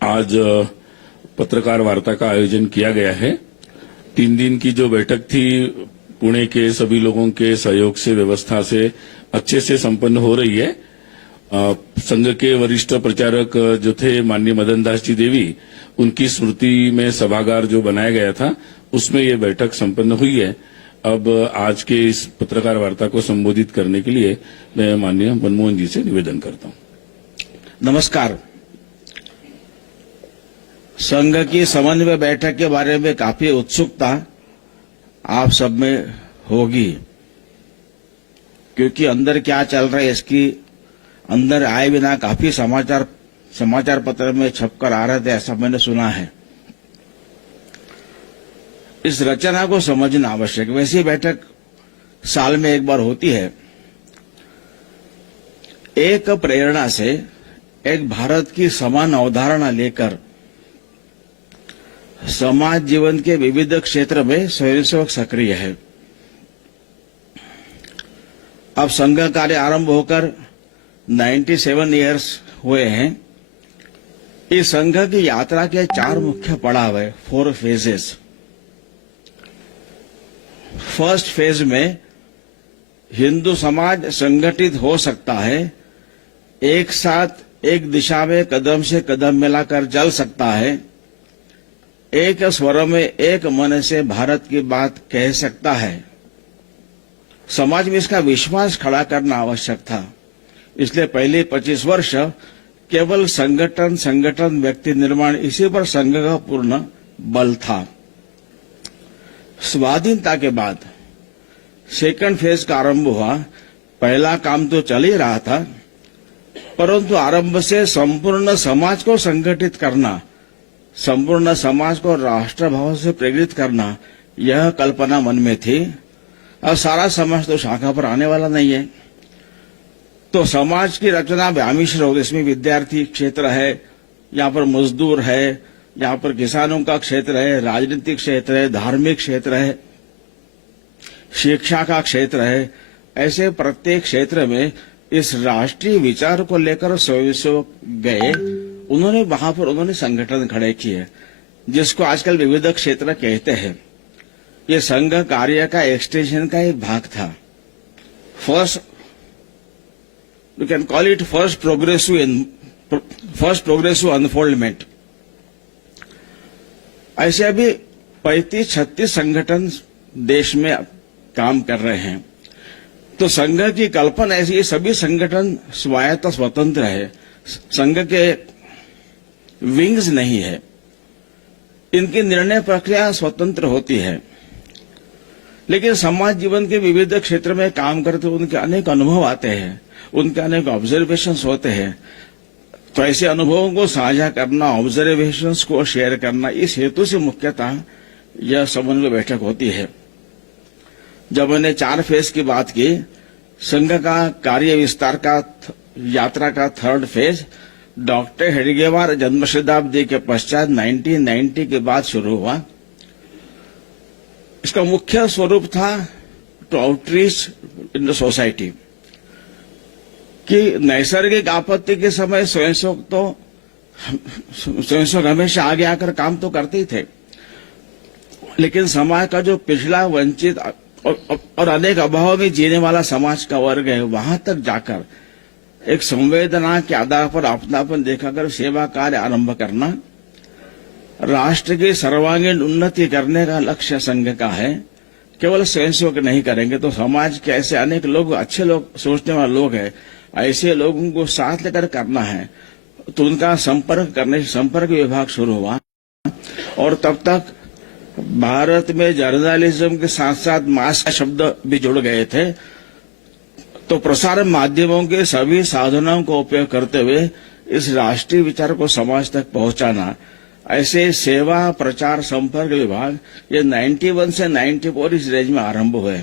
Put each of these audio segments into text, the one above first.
आज पत्रकार वार्ता का आयोजन किया गया है। 3 दिन की जो बैठक थी पुणे के सभी लोगों के सहयोग से व्यवस्था से अच्छे से संपन्न हो रही है। संघ के वरिष्ठ प्रचारक जो थे माननीय मदन दास जी देवी, उनकी स्मृति में सभागार जो बनाया गया था उसमें ये बैठक संपन्न हुई है। अब आज के इस पत्रकार वार्ता को संबोधित करने के लिए मैं माननीय मनमोहन जी से निवेदन करता हूं। नमस्कार। संघ की समन्वय बैठक के बारे में काफी उत्सुकता आप सब में होगी, क्योंकि अंदर क्या चल रहा है इसकी अंदर आए बिना काफी समाचार पत्र में छपकर आ रहे थे, ऐसा मैंने सुना है। इस रचना को समझना आवश्यक। वैसी बैठक साल में एक बार होती है। एक प्रेरणा से एक भारत की समान अवधारणा लेकर समाज जीवन के विविध क्षेत्र में स्वयंसेवक सक्रिय है। अब संघ कार्य आरंभ होकर 97 ईयर्स हुए हैं। इस संघ की यात्रा के 4 मुख्य पड़ाव है, 4 फेजेस। फर्स्ट फेज में हिंदू समाज संगठित हो सकता है, एक साथ एक दिशा में कदम से कदम मिलाकर चल सकता है, एक स्वर में एक मन से भारत की बात कह सकता है। समाज में इसका विश्वास खड़ा करना आवश्यक था। इसलिए पहले 25 वर्ष केवल संगठन व्यक्ति निर्माण, इसी पर संघ का पूर्ण बल था। स्वाधीनता के बाद सेकंड फेज का आरंभ हुआ। पहला काम तो चल ही रहा था, परंतु आरंभ से संपूर्ण समाज को संगठित करना, संपूर्ण समाज को राष्ट्रभाव से प्रेरित करना, यह कल्पना मन में थी। अब सारा समाज तो शाखा पर आने वाला नहीं है, तो समाज की रचना व्यामिश्र होगी। इसमें विद्यार्थी क्षेत्र है, यहाँ पर मजदूर है, यहाँ पर किसानों का क्षेत्र है, राजनीतिक क्षेत्र है, धार्मिक क्षेत्र है, शिक्षा का क्षेत्र है। ऐसे प्रत्येक क्षेत्र में इस राष्ट्रीय विचार को लेकर स्वयंसेवक गए। उन्होंने संगठन खड़े किए, जिसको आजकल विविध क्षेत्र कहते हैं। ये संघ कार्य का एक्सटेंशन का एक भाग था। First, you can call it first progressive unfoldment. ऐसे अभी 35-36 संगठन देश में काम कर रहे हैं। तो संघ की कल्पना ऐसी, ये सभी संगठन स्वायत्त स्वतंत्र है, संघ के विंग्स नहीं है। इनकी निर्णय प्रक्रिया स्वतंत्र होती है, लेकिन समाज जीवन के विविध क्षेत्र में काम करते उनके अनेक अनुभव आते हैं, उनके अनेक ऑब्जर्वेशंस होते हैं। तो ऐसे अनुभवों को साझा करना, ऑब्जर्वेशंस को शेयर करना, इस हेतु से मुख्यतः यह समन्वय बैठक होती है। जब मैंने 4 फेज की बात की, संघ का कार्य विस्तार का यात्रा का 3rd फेज डॉक्टर हेडगेवार जन्म शताब्दी के पश्चात 1990 के बाद शुरू हुआ। इसका मुख्य स्वरूप था to outreach in the society, कि नैसर्गिक आपत्ति के समय स्वयंसेवक हमेशा आगे आकर काम तो करते ही थे, लेकिन समाज का जो पिछला वंचित और अनेक अभाव में जीने वाला समाज का वर्ग है, वहां तक जाकर एक संवेदना के आधार पर अपनापन दिखाकर सेवा कार्य आरंभ करना, राष्ट्र की सर्वांगीण उन्नति करने का लक्ष्य संघ का है। केवल स्वयंसेवक नहीं करेंगे तो समाज के ऐसे अनेक लोग, अच्छे लोग, सोचने वाले लोग हैं, ऐसे लोगों को साथ लेकर करना है। तो उनका संपर्क विभाग शुरू हुआ, और तब तक भारत में जर्नलिज्म के साथ साथ मास का शब्द भी जुड़ गए थे। तो प्रसार माध्यमों के सभी साधनों को उपयोग करते हुए इस राष्ट्रीय विचार को समाज तक पहुंचाना, ऐसे सेवा प्रचार संपर्क विभाग ये 91 से 94 इस रेंज में आरंभ हुए।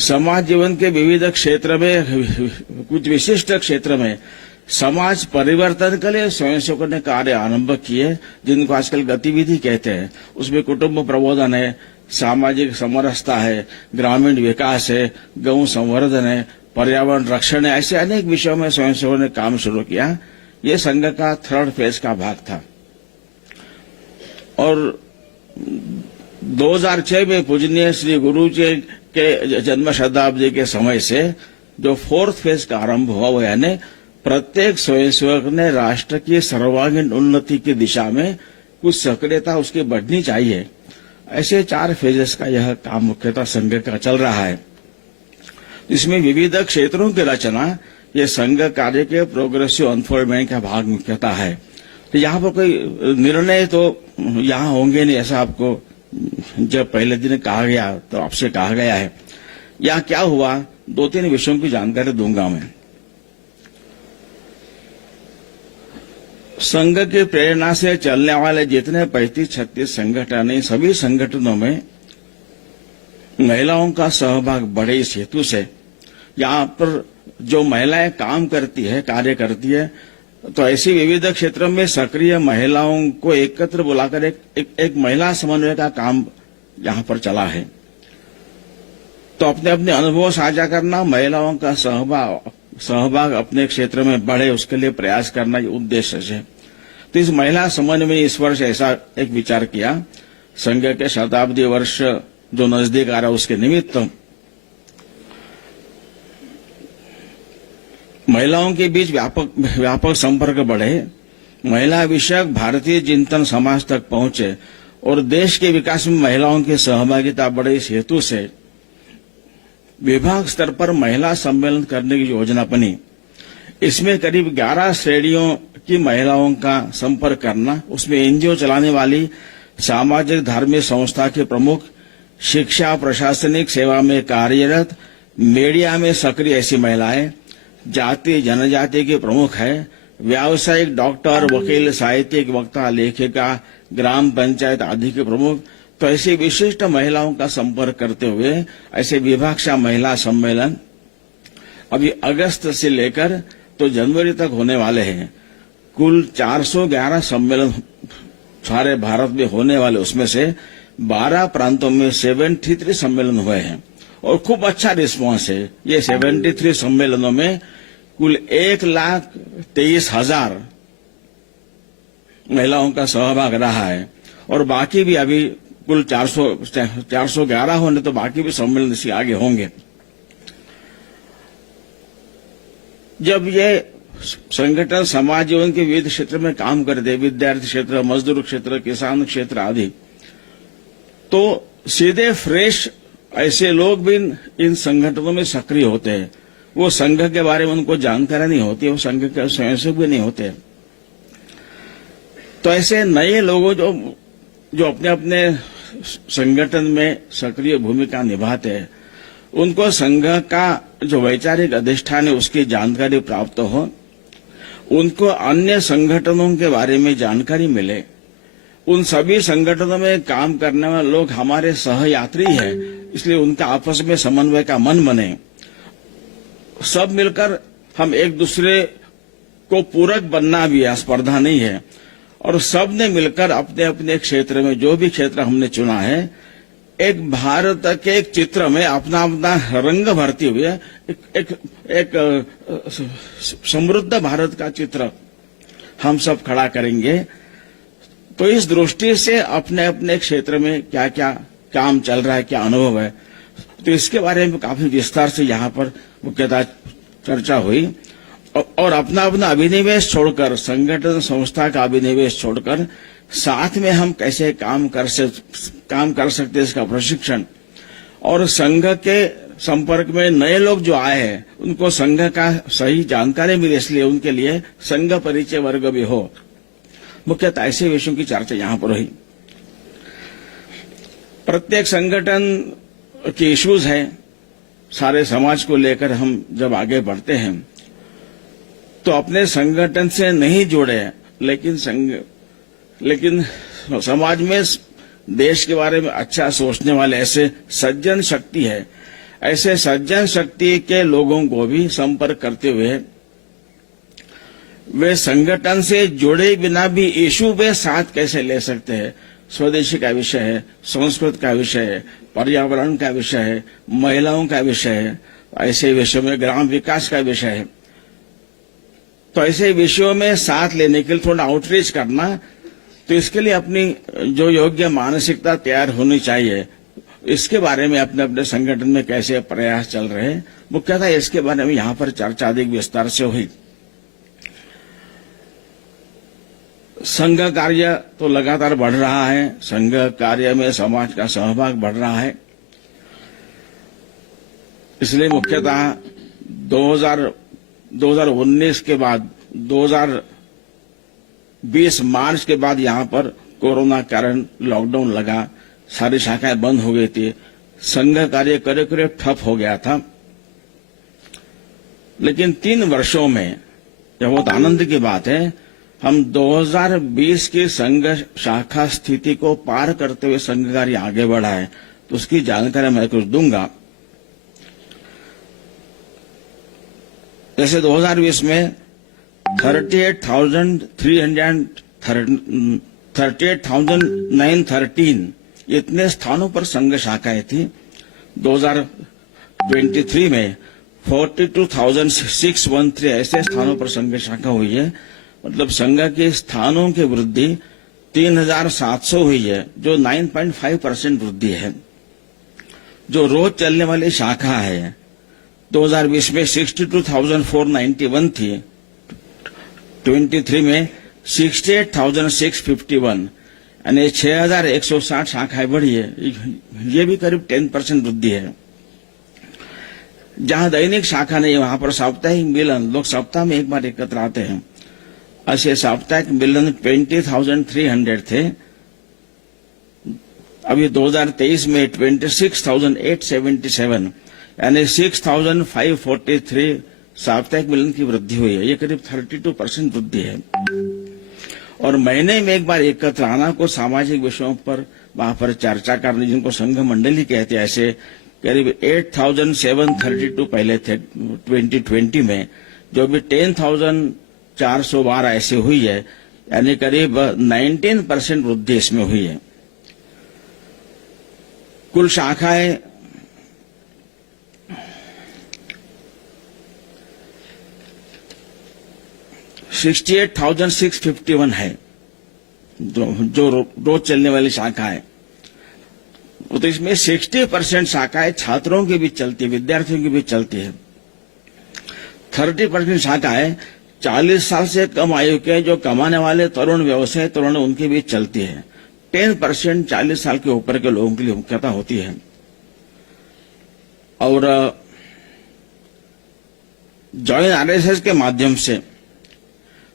समाज जीवन के विविध क्षेत्र में, कुछ विशिष्ट क्षेत्र में समाज परिवर्तन के लिए स्वयंसेवकों ने कार्य आरंभ किए, जिनको आजकल गतिविधि कहते हैं। उसमें कुटुंब प्रबोधन है, सामाजिक समरसता है, ग्रामीण विकास है, गौ संवर्धन है, पर्यावरण रक्षण है। ऐसे अनेक विषयों में स्वयंसेवकों ने काम शुरू किया। ये संघ का 3rd फेज का भाग था। और 2006 में पूजनीय श्री गुरु जी के जन्म शताब्दी के समय से जो 4th फेज का आरंभ हुआ, वो यानी प्रत्येक स्वयंसेवक ने राष्ट्र की सर्वांगीण उन्नति की दिशा में कुछ सक्रियता उसकी बढ़नी चाहिए। ऐसे 4 फेजेस का यह काम मुख्यतः संघ का चल रहा है। इसमें विविध क्षेत्रों की रचना ये संघ कार्य के प्रोग्रेसिव अनफोल्डमेंट का भाग मुख्यतः है। तो यहाँ पर कोई निर्णय तो यहाँ होंगे नहीं, ऐसा आपको जब पहले दिन कहा गया तो आपसे कहा गया है। यहाँ क्या हुआ, 2-3 विषयों की जानकारी दूंगा मैं। संघ की प्रेरणा से चलने वाले जितने 35-36 संगठन हैं, सभी संगठनों में महिलाओं का सहभाग बढ़े। इस हेतु से यहाँ पर जो महिलाएं काम करती है, कार्य करती है, तो ऐसी विविध क्षेत्रों में सक्रिय महिलाओं को एकत्र बुलाकर एक महिला समन्वय का काम यहाँ पर चला है। तो अपने अपने अनुभव साझा करना, महिलाओं का सहभाग अपने क्षेत्र में बढ़े, उसके लिए प्रयास करना ये उद्देश्य है। तो इस महिला समन्वय में इस वर्ष ऐसा एक विचार किया, संघ के शताब्दी वर्ष जो नजदीक आ रहा है उसके निमित्त महिलाओं के बीच व्यापक संपर्क बढ़े, महिला विषयक भारतीय चिंतन समाज तक पहुंचे और देश के विकास में महिलाओं की सहभागिता बढ़े। इस हेतु से विभाग स्तर पर महिला सम्मेलन करने की योजना बनी। इसमें करीब 11 श्रेणियों की महिलाओं का संपर्क करना, उसमें एनजीओ चलाने वाली सामाजिक धार्मिक संस्था के प्रमुख, शिक्षा प्रशासनिक सेवा में कार्यरत, मीडिया में सक्रिय ऐसी महिलाएं, जाति जनजाति के प्रमुख है, व्यावसायिक डॉक्टर, वकील, साहित्यिक, वक्ता, लेखिका, ग्राम पंचायत आदि के प्रमुख। तो ऐसी विशिष्ट महिलाओं का संपर्क करते हुए ऐसे विभागीय महिला सम्मेलन अभी अगस्त से लेकर तो जनवरी तक होने वाले हैं। कुल 411 सम्मेलन सारे भारत में होने वाले, उसमें से 12 प्रांतों में 73 सम्मेलन हुए हैं और खूब अच्छा रिस्पांस है। ये 73 सम्मेलनों में कुल 1,23,000 महिलाओं का सहभाग रहा है और बाकी भी अभी कुल 411 होने, तो बाकी भी सम्मेलन इसके आगे होंगे। जब ये संगठन समाज जीवन के विविध क्षेत्र में काम करते, विद्यार्थी क्षेत्र, मजदूर क्षेत्र, किसान क्षेत्र आदि, तो सीधे फ्रेश ऐसे लोग भी इन संगठनों में सक्रिय होते हैं। वो संघ के बारे में उनको जानकारी नहीं होती, वो संघ के स्वयंसेवक भी नहीं होते। तो ऐसे नए लोगों जो अपने अपने संगठन में सक्रिय भूमिका निभाते हैं, उनको संघ का जो वैचारिक अधिष्ठान है उसकी जानकारी प्राप्त हो, उनको अन्य संगठनों के बारे में जानकारी मिले। उन सभी संगठनों में काम करने वाले लोग हमारे सहयात्री हैं, इसलिए उनका आपस में समन्वय का मन बने। सब मिलकर हम एक दूसरे को पूरक बनना भी है, स्पर्धा नहीं है। और सब ने मिलकर अपने अपने क्षेत्र में, जो भी क्षेत्र हमने चुना है, एक भारत के एक चित्र में अपना अपना रंग भरते हुए एक समृद्ध भारत का चित्र हम सब खड़ा करेंगे। तो इस दृष्टि से अपने अपने क्षेत्र में क्या क्या काम चल रहा है, क्या अनुभव है, तो इसके बारे में काफी विस्तार से यहाँ पर मुख्यतः चर्चा हुई। और अपना अपना अभिनिवेश छोड़कर, संगठन संस्था का अभिनिवेश छोड़कर साथ में हम कैसे काम कर सकते हैं, इसका प्रशिक्षण। और संघ के संपर्क में नए लोग जो आए हैं उनको संघ का सही जानकारी मिले, इसलिए उनके लिए संघ परिचय वर्ग भी हो। मुख्यतः ऐसे विषयों की चर्चा यहाँ पर हुई। प्रत्येक संगठन के इश्यूज है, सारे समाज को लेकर हम जब आगे बढ़ते हैं तो अपने संगठन से नहीं जुड़े, लेकिन समाज में देश के बारे में अच्छा सोचने वाले ऐसे सज्जन शक्ति है, ऐसे सज्जन शक्ति के लोगों को भी संपर्क करते हुए वे संगठन से जुड़े बिना भी इशू पे साथ कैसे ले सकते हैं। स्वदेशी का विषय है, संस्कृत का विषय है, पर्यावरण का विषय है, महिलाओं का विषय है, ऐसे विषयों में ग्राम विकास का विषय है। तो ऐसे विषयों में साथ लेने के लिए थोड़ा आउटरीच करना, तो इसके लिए अपनी जो योग्य मानसिकता तैयार होनी चाहिए, इसके बारे में अपने अपने संगठन में कैसे प्रयास चल रहे हैं, मुख्यतः इसके बारे में यहाँ पर चर्चा अधिक विस्तार से हुई। संघ कार्य तो लगातार बढ़ रहा है, संघ कार्य में समाज का सहभाग बढ़ रहा है, इसलिए मुख्यतः 2019 के बाद 2020 मार्च के बाद यहाँ पर कोरोना कारण लॉकडाउन लगा, सारी शाखाएं बंद हो गई थी, संघ कार्य करीब करीब ठप हो गया था। लेकिन 3 वर्षों में यह बहुत आनंद की बात है, हम 2020 की संघ शाखा स्थिति को पार करते हुए संघ कार्य आगे बढ़ा है, तो उसकी जानकारी मैं कुछ दूंगा। जैसे 2020 में 38,913 इतने स्थानों पर संघ शाखाएं थी। 2023 में 42,613 ऐसे स्थानों पर संघ शाखा हुई है, मतलब संघ के स्थानों की वृद्धि 3,700 हुई है, जो 9.5% वृद्धि है। जो रोज चलने वाली शाखा है 2020 में 62,491 थी, 23 में 68,651, यानी 6,160 शाखाएं बढ़ी है, ये भी करीब 10% वृद्धि है। जहां दैनिक शाखा नहीं, वहां पर साप्ताहिक मिलन, लोग सप्ताह में एक बार एकत्र आते हैं, ऐसे साप्ताहिक मिलन 20,300 थे। अभी 2023 में 26,877, यानी 6,543 साप्ताहिक मिलन की वृद्धि हुई है, ये करीब 32% वृद्धि है। और महीने में एक बार एकत्र आना को सामाजिक विषयों पर वहां पर चर्चा करने, जिनको संघ मंडली कहते हैं, ऐसे करीब 8,732 पहले थे 2020 में, जो भी 10,412 ऐसे हुई है, यानी करीब 19% वृद्धि इसमें हुई है। कुल शाखाएं 68,651 है, जो रोज चलने वाली शाखा है। तो इसमें 60% शाखाएं छात्रों के बीच चलती है, विद्यार्थियों के बीच चलती है। 30% शाखाएं 40 साल से कम आयु के जो कमाने वाले तरुण व्यवसाय तरुण उनके बीच चलती है। 10% 40 साल के ऊपर के लोगों के लिए मुख्यतः होती है। और जॉइन आरएसएस के माध्यम से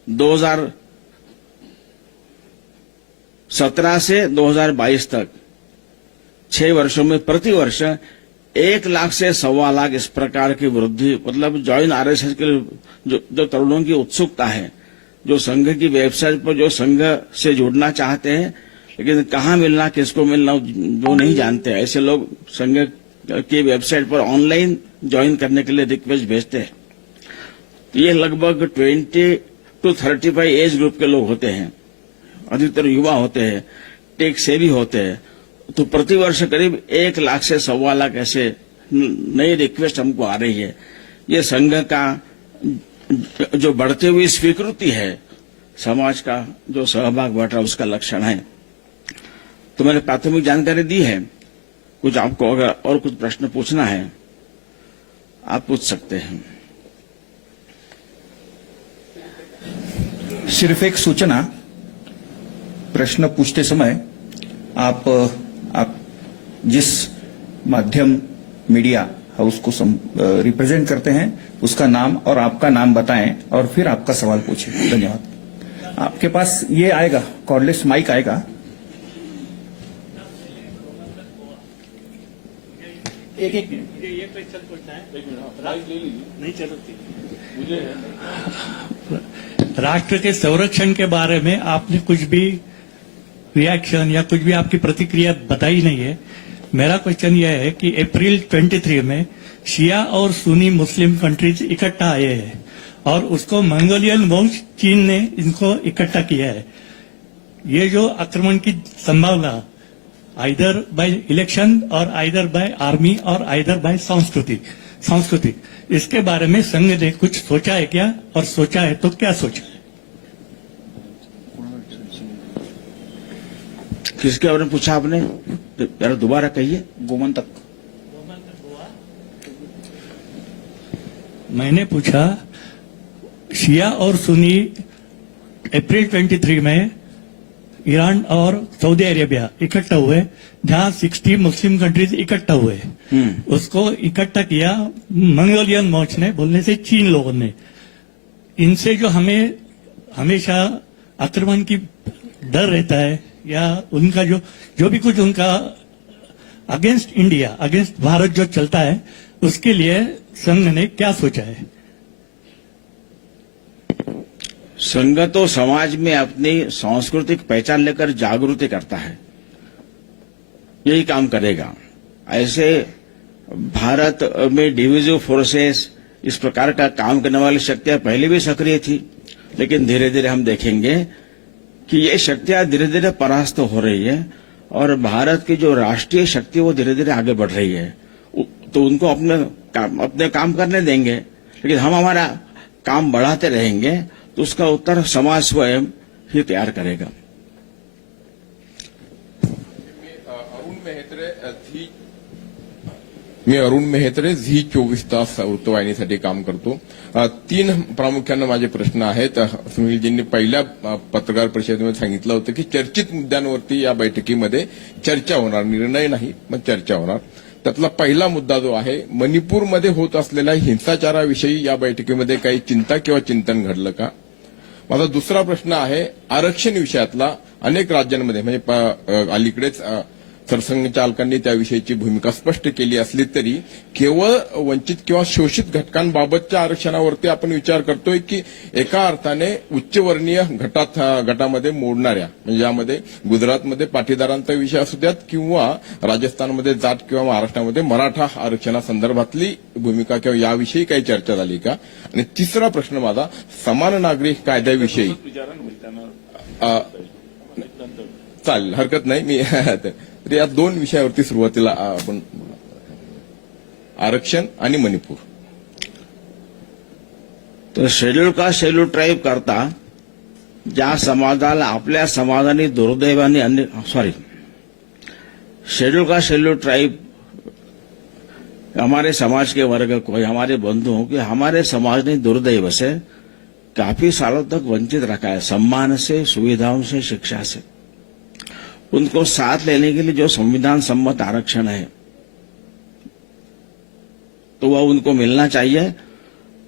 2017 से 2022 तक 6 वर्षों में प्रति वर्ष 1 लाख से 1.25 लाख इस प्रकार की वृद्धि, मतलब जॉइन आरएसएस के लिए जो तरुणों की उत्सुकता है, जो संघ की वेबसाइट पर जो संघ से जुड़ना चाहते हैं, लेकिन कहाँ मिलना, किसको मिलना वो नहीं जानते, ऐसे लोग संघ की वेबसाइट पर ऑनलाइन ज्वाइन करने के लिए रिक्वेस्ट भेजते हैं। तो ये लगभग 20 to 35 एज ग्रुप के लोग होते हैं, अधिकतर युवा होते हैं, टेक सेवी होते हैं। तो प्रति वर्ष करीब 1 लाख से 1.25 लाख ऐसे नई रिक्वेस्ट हमको आ रही है। ये संघ का जो बढ़ती हुई स्वीकृति है, समाज का जो सहभाग बढ़ रहा है, उसका लक्षण है। तो मैंने प्राथमिक जानकारी दी है। कुछ आपको अगर और कुछ प्रश्न पूछना है आप पूछ सकते हैं। सिर्फ एक सूचना, प्रश्न पूछते समय आप जिस माध्यम मीडिया हाउस को रिप्रेजेंट करते हैं उसका नाम और आपका नाम बताएं और फिर आपका सवाल पूछें। धन्यवाद। आपके पास ये आएगा, कॉर्डलेस माइक आएगा। एक मिनट, ये क्वेश्चन पूछना है, नहीं चलती मुझे। राष्ट्र के संरक्षण के बारे में आपने कुछ भी रिएक्शन या कुछ भी आपकी प्रतिक्रिया बताई नहीं है। मेरा क्वेश्चन यह है कि अप्रैल 23 में शिया और सुन्नी मुस्लिम कंट्रीज इकट्ठा आए हैं और उसको मंगोलियन वंश चीन ने इनको इकट्ठा किया है। ये जो आक्रमण की संभावना आइदर बाय इलेक्शन और आइदर बाय आर्मी और आइदर बाय संस्कृति, संस्कृति, इसके बारे में संघ ने कुछ सोचा है क्या, और सोचा है तो क्या सोचा है? किसके बारे में पूछा आपने, जरा दोबारा कहिए। गोमंतक। मैंने पूछा शिया और सुन्नी अप्रैल 23 में ईरान और सऊदी अरेबिया इकट्ठा हुए, जहां 60 मुस्लिम कंट्रीज इकट्ठा हुए। उसको इकट्ठा किया मंगोलियन मोर्च ने, बोलने से चीन लोगों ने। इनसे जो हमें हमेशा आक्रमण की डर रहता है, या उनका जो भी कुछ उनका अगेंस्ट इंडिया, अगेंस्ट भारत जो चलता है, उसके लिए संघ ने क्या सोचा है? संघ तो समाज में अपनी सांस्कृतिक पहचान लेकर जागृति करता है, यही काम करेगा। ऐसे भारत में डिविजिव फोर्सेस, इस प्रकार का काम करने वाली शक्तियां पहले भी सक्रिय थी, लेकिन धीरे धीरे हम देखेंगे कि ये शक्तियां धीरे धीरे परास्त हो रही है, और भारत की जो राष्ट्रीय शक्ति वो धीरे धीरे आगे बढ़ रही है। तो उनको अपने काम करने देंगे, लेकिन हम हमारा काम बढ़ाते रहेंगे, तो उसका उत्तर समाज स्वयं ही तैयार करेगा। मी अरुण मेहत्रे, झी 24 तास वृत्तवाहिनीसाठी काम करतो। 3 प्रामुख्याने माझे प्रश्न आहेत। सुनीलजींनी पहिल्या पत्रकार परिषदेमध्ये सांगितलं होतं की चर्चित मुद्द्यांवरती या बैठकीमध्ये चर्चा होणार, निर्णय नाही पण चर्चा होणार। त्यातला पहिला मुद्दा जो आहे, मणिपूरमध्ये होत असलेल्या हिंसाचाराविषयी या बैठकीमध्ये काही चिंता किंवा चिंतन घडलं का? माझा दुसरा प्रश्न आहे, आरक्षण विषयातला अनेक राज्यांमध्ये म्हणजे अलीकडेच सरसंघचालकांनी त्याविषयीची भूमिका स्पष्ट केली असली तरी केवळ वंचित किंवा शोषित घटकांबाबतच्या आरक्षणावरती आपण विचार करतोय की एका अर्थाने उच्चवर्णीय गटामध्ये मोडणाऱ्या, म्हणजे यामध्ये गुजरातमध्ये पाटीदारांचा विषय असू द्यात किंवा राजस्थानमध्ये जाट किंवा महाराष्ट्रामध्ये मराठा आरक्षणासंदर्भातली भूमिका किंवा याविषयी काही चर्चा झाली का? आणि तिसरा प्रश्न माझा समान नागरिक कायद्याविषयी, चालेल हरकत नाही, मी तर या 2 विषयावरती सुरुवातीला आपण आरक्षण आणि मणिपूर। तर शेड्यूल कास्ट शेड्यूल ट्राईब करता ज्या समाजाला आपल्या समाजाने दुर्दैवाने शेड्यूल कास्ट शेड्यूल ट्राइब हमारे समाज के वर्ग को, हमारे बंधुओं के, हमारे समाज ने दुर्दैव से काफी सालों तक वंचित रखा है, सम्मान से, सुविधाओं से, शिक्षा से। उनको साथ लेने के लिए जो संविधान सम्मत आरक्षण है तो वह उनको मिलना चाहिए,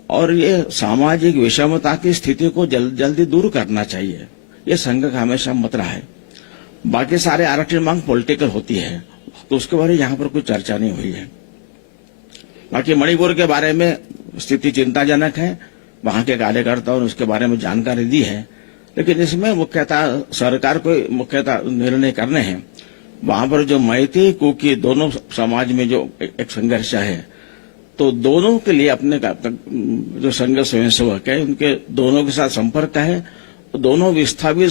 और ये सामाजिक विषमता की स्थिति को जल्दी दूर करना चाहिए, ये संघ का हमेशा मत रहा है। बाकी सारे आरक्षण मांग पॉलिटिकल होती है, तो उसके बारे में यहां पर कोई चर्चा नहीं हुई है। बाकी मणिपुर के बारे में स्थिति चिंताजनक है, वहां के कार्यकर्ताओं ने उसके बारे में जानकारी दी है, लेकिन इसमें मुख्यतः सरकार को मुख्यतः निर्णय करने हैं। वहां पर जो मैती कुकी दोनों समाज में जो एक संघर्ष है, तो दोनों के लिए अपने जो संघ स्वयंसेवक है उनके दोनों के साथ संपर्क है, तो दोनों विस्थापित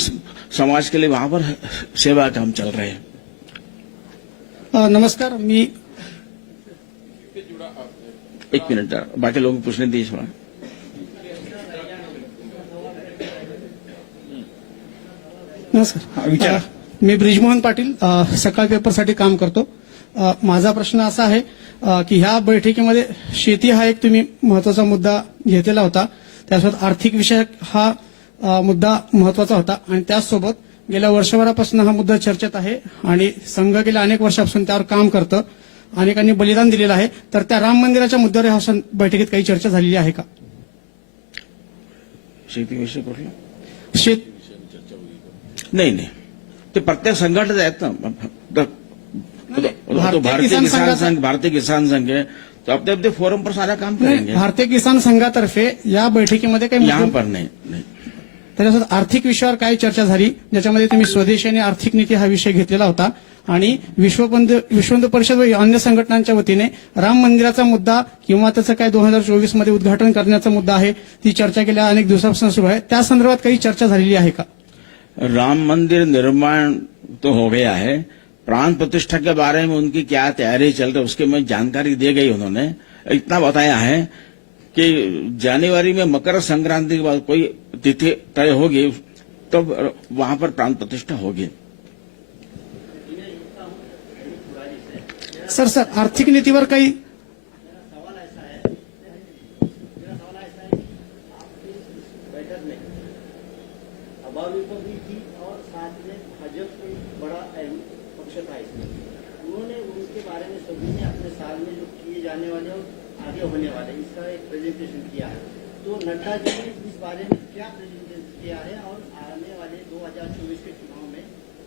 समाज के लिए वहां पर सेवा काम चल रहे हैं। नमस्कार, मी एक मिनट, बाकी लोग पूछने दीजिए थोड़ा। नमस्कार, मी ब्रिजमोहन पाटील, सकाळ पेपरसाठी काम करतो। माझा प्रश्न असा आहे की ह्या बैठकीमध्ये शेती हा एक तुम्ही महत्वाचा मुद्दा घेतलेला होता, त्यासोबत आर्थिक विषयक हा मुद्दा महत्वाचा होता, आणि त्याचसोबत गेल्या वर्षभरापासून हा मुद्दा चर्चेत आहे आणि संघ गेल्या अनेक वर्षापासून त्यावर काम करतं, अनेकांनी बलिदान दिलेलं आहे। तर त्या राम मंदिराच्या मुद्द्यावर ह्या बैठकीत काही चर्चा झालेली आहे का? शेतीविषयी कुठलं? नाही, ते प्रत्येक संघटना आहेत ना, तो भारतीय किसान संघ है, तो अपने अपने फोरम पर सारा काम करेंगे। भारतीय किसान संघातर्फे या बैठकीमध्ये काही यहाँ पर नहीं। त्याच्यासोबत आर्थिक विषयावर काय चर्चा झाली, ज्याच्यामध्ये तुम्ही स्वदेशी आणि आर्थिक नीती हा विषय घेतलेला होता, आणि विश्व हिंदू परिषद व अन्य संघटनांच्या वतीने राम मंदिराचा मुद्दा किंवा त्याचं काय 2024 मध्ये उद्घाटन करण्याचा मुद्दा आहे, ती चर्चा गेल्या अनेक दिवसापासून सुरू आहे। त्या संदर्भात काही चर्चा झालेली आहे का? राम मंदिर निर्माण तो हो गया है, प्राण प्रतिष्ठा के बारे में उनकी क्या तैयारी चल रही है उसकी मैं जानकारी दी गई उन्होंने, इतना बताया है कि जनवरी में मकर संक्रांति के बाद कोई तिथि तय होगी तब वहां पर प्राण प्रतिष्ठा होगी। सर आर्थिक नीतीवर काही अभावी को भी थी और साथ में भाजपा कोई बड़ा अहम पक्ष था इसमें। उन्होंने उनके बारे में सभी ने अपने साल में जो किए जाने वाले और आगे होने वाले इसका एक प्रेजेंटेशन किया है। तो नड्डा जी ने इस बारे में क्या प्रेजेंटेशन किया है और आने वाले 2024 के चुनाव में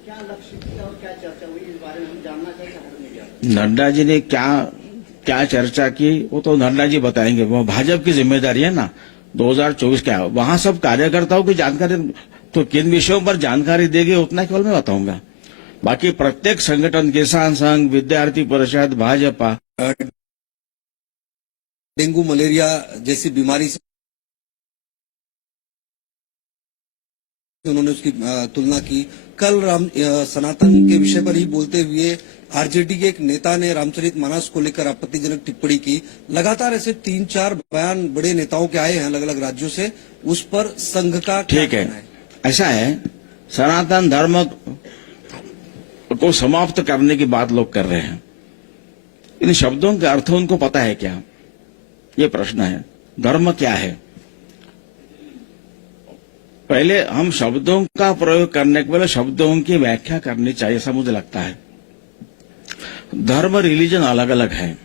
क्या लक्ष्य किया और क्या चर्चा हुई, इस बारे में हम जानना चाहिए हर मीडिया। नड्डा जी ने क्या चर्चा की वो तो नड्डा जी बताएंगे, वो भाजपा की जिम्मेदारी है ना। 2024 क्या वहां सब कार्यकर्ताओं की जानकारी, तो किन विषयों पर जानकारी देगी उतना केवल मैं बताऊंगा। बाकी प्रत्येक संगठन, किसान संघ, विद्यार्थी परिषद, भाजपा, डेंगू मलेरिया जैसी बीमारी से उन्होंने उसकी तुलना की। कल सनातन के विषय पर ही बोलते हुए आरजेडी के एक नेता ने रामचरितमानस को लेकर आपत्तिजनक टिप्पणी की। लगातार ऐसे 3-4 बयान बड़े नेताओं के आए हैं अलग अलग राज्यों से, उस पर संघ का क्या ठीक है। कहना है? ऐसा है, सनातन धर्म को समाप्त करने की बात लोग कर रहे हैं। इन शब्दों के अर्थ उनको पता है क्या, ये प्रश्न है। धर्म क्या है? पहले हम शब्दों का प्रयोग करने के पहले शब्दों की व्याख्या करनी चाहिए, ऐसा मुझे लगता है। धर्म, रिलीजन अलग अलग है।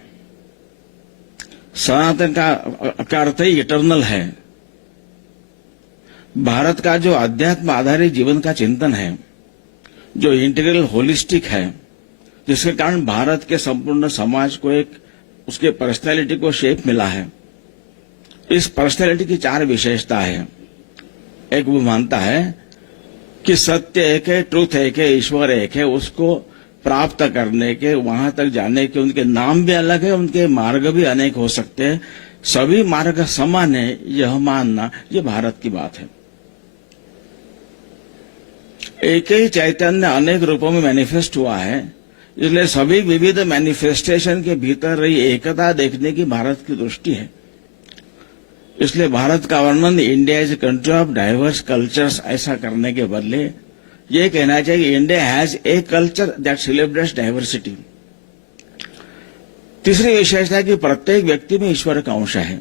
सनातन का अर्थ ही इटर्नल है। भारत का जो अध्यात्म आधारित जीवन का चिंतन है, जो इंटीग्रल होलिस्टिक है, जिसके कारण भारत के संपूर्ण समाज को एक उसके पर्सनैलिटी को शेप मिला है। इस पर्सनैलिटी की 4 विशेषता है। एक, वो मानता है कि सत्य एक है, ट्रूथ एक है, ईश्वर एक है। उसको प्राप्त करने के, वहां तक जाने के उनके नाम भी अलग है, उनके मार्ग भी अनेक हो सकते हैं, सभी मार्ग समान है, यह मानना, ये भारत की बात है। एक ही चैतन्य अनेक रूपों में मैनिफेस्ट हुआ है, इसलिए सभी विविध मैनिफेस्टेशन के भीतर रही एकता देखने की भारत की दृष्टि है। इसलिए भारत का वर्णन India is a country of diverse cultures ऐसा करने के बदले ये कहना चाहिए India has a culture that celebrates diversity. तीसरी विशेषता है कि प्रत्येक व्यक्ति में ईश्वर का अंश है,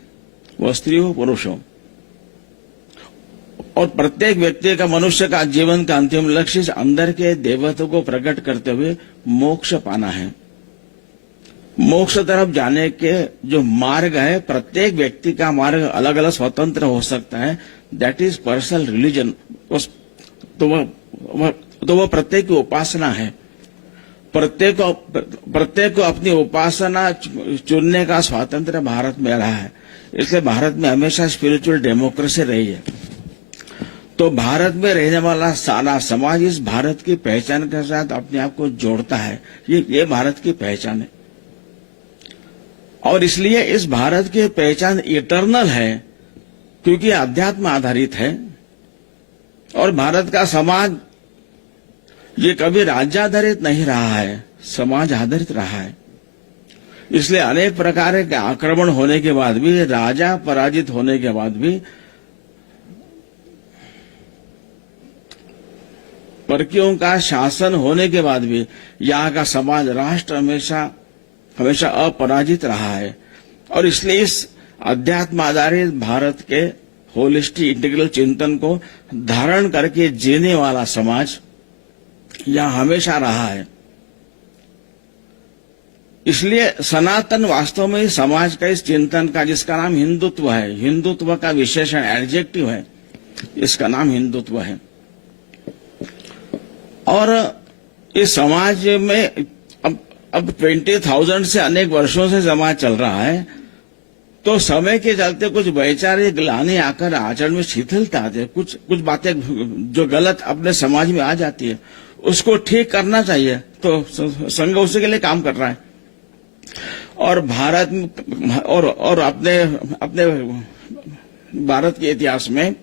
वह स्त्री हो पुरुष हो, और प्रत्येक व्यक्ति का, मनुष्य का जीवन का अंतिम लक्ष्य इस अंदर के देवत्व को प्रकट करते हुए मोक्ष पाना है। मोक्ष तरफ जाने के जो मार्ग है, प्रत्येक व्यक्ति का मार्ग अलग अलग स्वतंत्र हो सकता है। That is personal religion. तो वह प्रत्येक की उपासना है। प्रत्येक को अपनी उपासना चुनने का स्वातंत्र भारत में रहा है। इसलिए भारत में हमेशा स्पिरिचुअल डेमोक्रेसी रही है। तो भारत में रहने वाला सारा समाज इस भारत की पहचान के साथ अपने आप को जोड़ता है। ये भारत की पहचान है, और इसलिए इस भारत की पहचान इटर्नल है, क्योंकि अध्यात्म आधारित है। और भारत का समाज ये कभी राज्य आधारित नहीं रहा है, समाज आधारित रहा है। इसलिए अनेक प्रकार के आक्रमण होने के बाद भी, राजा पराजित होने के बाद भी, परकियों का शासन होने के बाद भी यहाँ का समाज, राष्ट्र हमेशा अपराजित रहा है। और इसलिए इस अध्यात्म आधारित भारत के होलिस्टिक इंटीग्रल चिंतन को धारण करके जीने वाला समाज यहाँ हमेशा रहा है। इसलिए सनातन वास्तव में समाज का, इस चिंतन का, जिसका नाम हिंदुत्व है, हिंदुत्व का विशेषण एडजेक्टिव है, इसका नाम हिंदुत्व है। और इस समाज में अब 20,000 से अनेक वर्षों से समाज चल रहा है। तो समय के चलते कुछ वैचारिक ग्लानि आकर आचरण में शिथिलता आती है। कुछ बातें जो गलत अपने समाज में आ जाती है, उसको ठीक करना चाहिए। तो संघ उसी के लिए काम कर रहा है। और भारत और अपने भारत के इतिहास में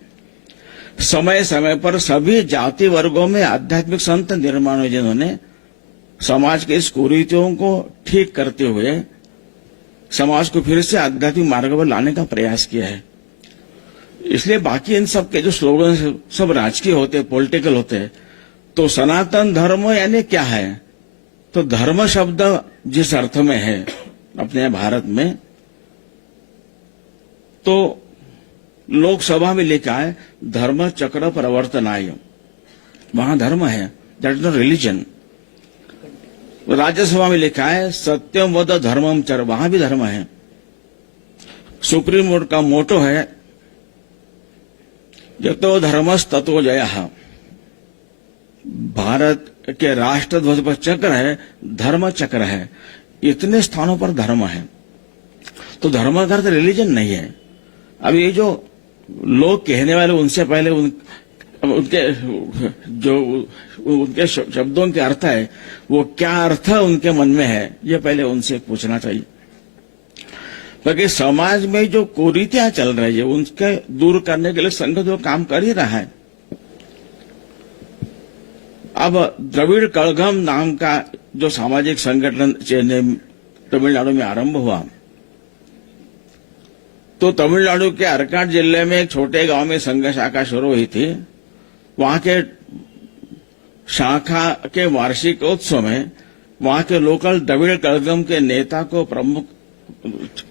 समय समय पर सभी जाति वर्गों में आध्यात्मिक संत निर्माण हुए, जिन्होंने समाज के इस कुरीतियों को ठीक करते हुए समाज को फिर से आध्यात्मिक मार्ग पर लाने का प्रयास किया है। इसलिए बाकी इन सब के जो स्लोगन सब राजकीय होते हैं, पॉलिटिकल होते हैं, तो सनातन धर्म यानी क्या है? तो धर्म शब्द जिस अर्थ में है अपने भारत में, तो लोकसभा में लिखा है धर्म चक्र प्रवर्तनाय, वहां धर्म है, that is not religion. Rajya Sabha में लिखा है सत्यम वद धर्मम चर, वहां भी धर्म है। सुप्रीम कोर्ट का मोटो है यतो धर्मस ततो जयः। भारत के राष्ट्रध्वज पर चक्र है, धर्म चक्र है। इतने स्थानों पर धर्म है, तो धर्म का अर्थ रिलीजन नहीं है। अब ये जो लोग कहने वाले, उनसे पहले उनके शब्दों के अर्थ है, वो क्या अर्थ उनके मन में है, ये पहले उनसे पूछना चाहिए। क्योंकि समाज में जो कुरीतियां चल रही है, उनके दूर करने के लिए संघ जो काम कर ही रहा है। अब द्रविड़ कड़गम नाम का जो सामाजिक संगठन तमिलनाडु में आरंभ हुआ, तो तमिलनाडु के अर्काड जिले में एक छोटे गांव में संघ शाखा शुरू हुई थी। वहां के शाखा के वार्षिकोत्सव में वहां के लोकल द्रविड़ कड़गम के नेता को प्रमुख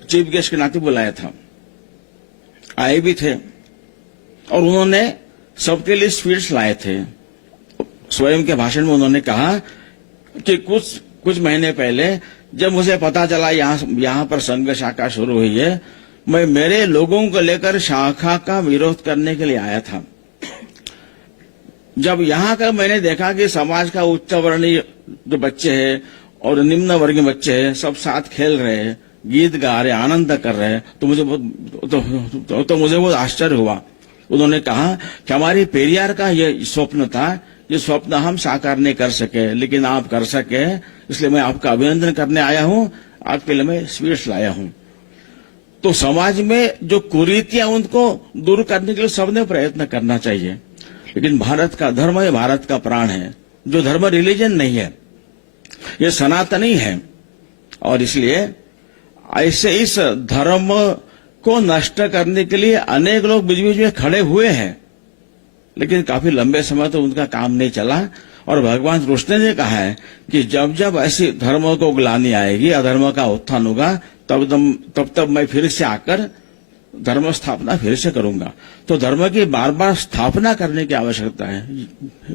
चीफ गेस्ट के नाते बुलाया था, आए भी थे, और उन्होंने सबके लिए स्वीट्स लाए थे। स्वयं के भाषण में उन्होंने कहा कि कुछ महीने पहले जब मुझे पता चला यहाँ पर संघ शाखा शुरू हुई है, मैं मेरे लोगों को लेकर शाखा का विरोध करने के लिए आया था। जब यहाँ का मैंने देखा कि समाज का उच्च वर्णीय जो बच्चे हैं और निम्न वर्गीय बच्चे हैं, सब साथ खेल रहे हैं, गीत गा रहे, आनंद कर रहे हैं, तो मुझे बहुत आश्चर्य हुआ। उन्होंने कहा कि हमारी पेरियार का ये स्वप्न था, ये स्वप्न हम साकार नहीं कर सके, लेकिन आप कर सके, इसलिए मैं आपका अभिनंदन करने आया हूं, आपके लिए मैं स्वीट्स लाया हूं। तो समाज में जो कुरीतियां, उनको दूर करने के लिए सबने प्रयत्न करना चाहिए। लेकिन भारत का धर्म है, भारत का प्राण है, जो धर्म रिलीजन नहीं है, ये सनातनी है। और इसलिए ऐसे इस धर्म को नष्ट करने के लिए अनेक लोग बीच बीच में खड़े हुए हैं, लेकिन काफी लंबे समय तो उनका काम नहीं चला। और भगवान कृष्ण ने कहा है कि जब जब ऐसी धर्म को ग्लानि आएगी, अधर्म का उत्थान होगा, तब मैं फिर से आकर धर्म स्थापना फिर से करूंगा। तो धर्म की बार बार स्थापना करने की आवश्यकता है,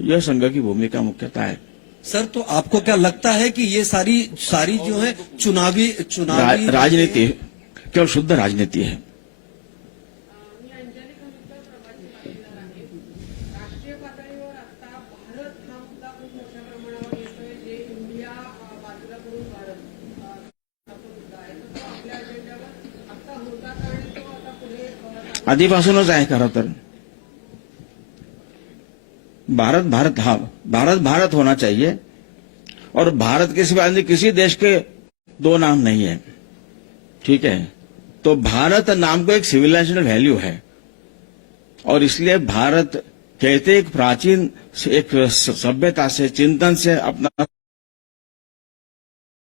यह संघ की भूमिका मुख्यतः है। सर, तो आपको क्या लगता है कि ये सारी जो है चुनावी राजनीति केवल शुद्ध राजनीति है? मी अंजली खंडकर प्रभाची पाटीलर आहे. राष्ट्रीय पातळीवर आता भारत हा मुद्दा खूप मोठ्या प्रमाणावर येतोय, जे इंडिया बाजूला करून भारत हा मुद्दा आहे. तर तो आपल्या अजेंड्यावर आता होता आणि तो आता पुढे आधीपासूनच आहे खरं तर। भारत होना चाहिए, और भारत के सिवा अन्य किसी देश के दो नाम नहीं है, ठीक है? तो भारत नाम को एक सिविलाइजेशन वैल्यू है, और इसलिए भारत कहते एक प्राचीन एक सभ्यता से, चिंतन से अपना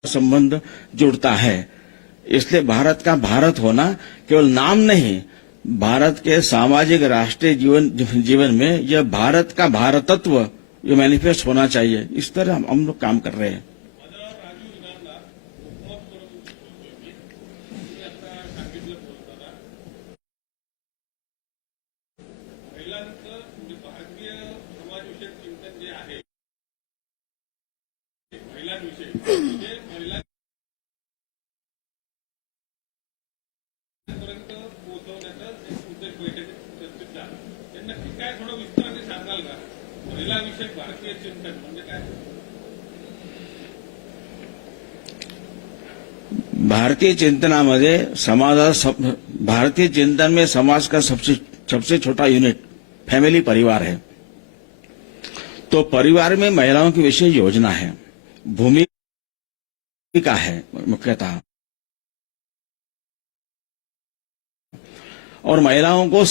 संबंध जुड़ता है। इसलिए भारत का भारत होना केवल नाम नहीं, भारत के सामाजिक राष्ट्रीय जीवन में यह भारत का भारतत्व ये मैनिफेस्ट होना चाहिए। इस तरह हम लोग काम कर रहे हैं। भारतीय चिंतनामध्ये भारतीय चिंतन में समाज का सबसे छोटा यूनिट फैमिली परिवार है। तो परिवार में महिलाओं की विशेष योजना है, भूमिका है मुख्यतः, और महिलाओं को